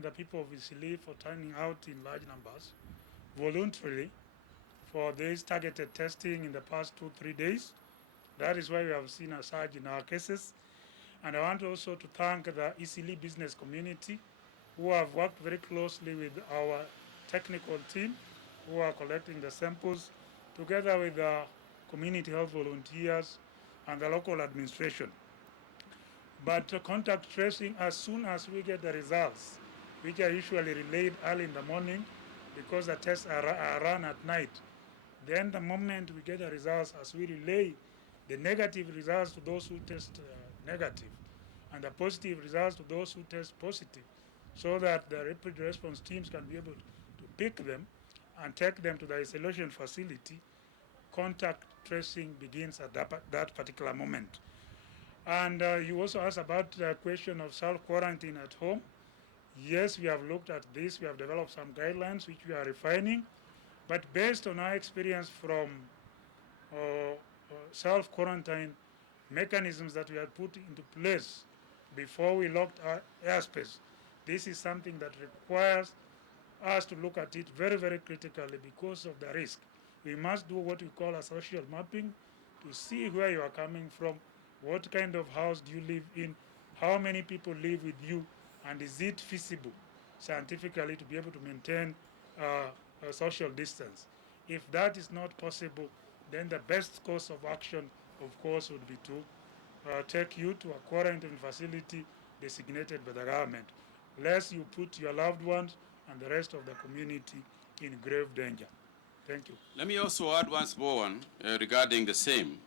thank the people of Isili for turning out in large numbers voluntarily for this targeted testing in the past 2-3 days. That is why we have seen a surge in our cases. And I want also to thank the Isili business community who have worked very closely with our technical team who are collecting the samples together with the community health volunteers and the local administration. But contact tracing, as soon as we get the results, which are usually relayed early in the morning because the tests are run at night, then the moment we get the results, as we relay the negative results to those who test negative and the positive results to those who test positive, so that the rapid response teams can be able to pick them and take them to the isolation facility, contact tracing begins at that particular moment. And you also asked about the question of self-quarantine at home. Yes, we have looked at this. We have developed some guidelines which we are refining. But based on our experience from self-quarantine mechanisms that we had put into place before we locked our airspace, this is something that requires us to look at it very, very critically because of the risk. We must do what we call a social mapping to see where you are coming from, what kind of house do you live in, how many people live with you, and is it feasible scientifically to be able to maintain a social distance. If that is not possible, then the best course of action, of course, would be to take you to a quarantine facility designated by the government, lest you put your loved ones and the rest of the community in grave danger. Thank you. Let me also add once more regarding the same,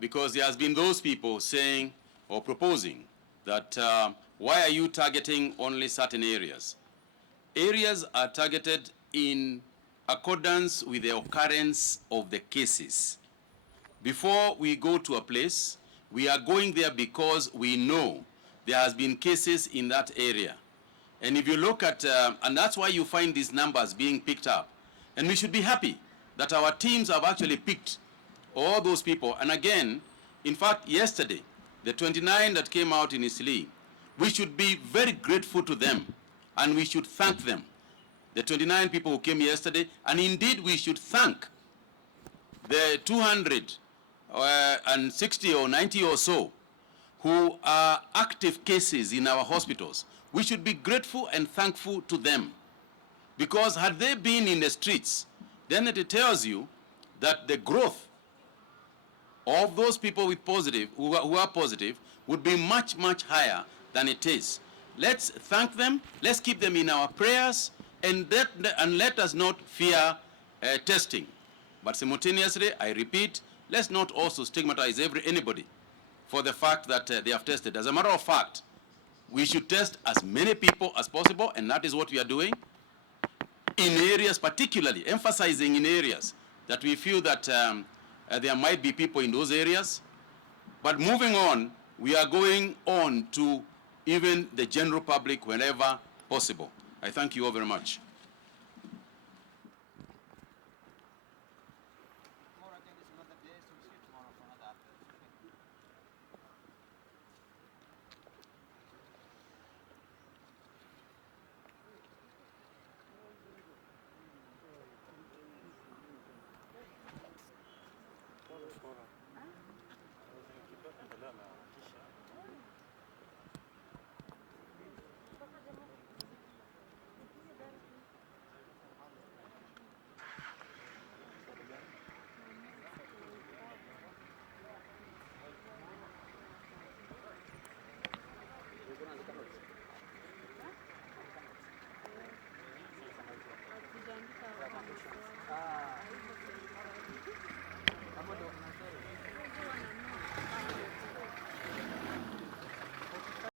because there has been those people saying or proposing that why are you targeting only certain areas? Areas are targeted in accordance with the occurrence of the cases. Before we go to a place, we are going there because we know there has been cases in that area. And if you look at, and that's why you find these numbers being picked up. And we should be happy that our teams have actually picked all those people. And again, in fact, yesterday, the 29 that came out in Isili, we should be very grateful to them, and we should thank them. The 29 people who came yesterday, and indeed we should thank the 260 or 90 or so who are active cases in our hospitals. We should be grateful and thankful to them. Because had they been in the streets, then it tells you that the growth of those people with positive, who are positive, would be much, much higher than it is. Let's thank them, let's keep them in our prayers, and let us not fear testing. But simultaneously, I repeat, let's not also stigmatize anybody for the fact that they have tested. As a matter of fact, we should test as many people as possible, and that is what we are doing. In areas, particularly emphasizing in areas that we feel that there might be people in those areas. But moving on, we are going on to even the general public whenever possible. I thank you all very much.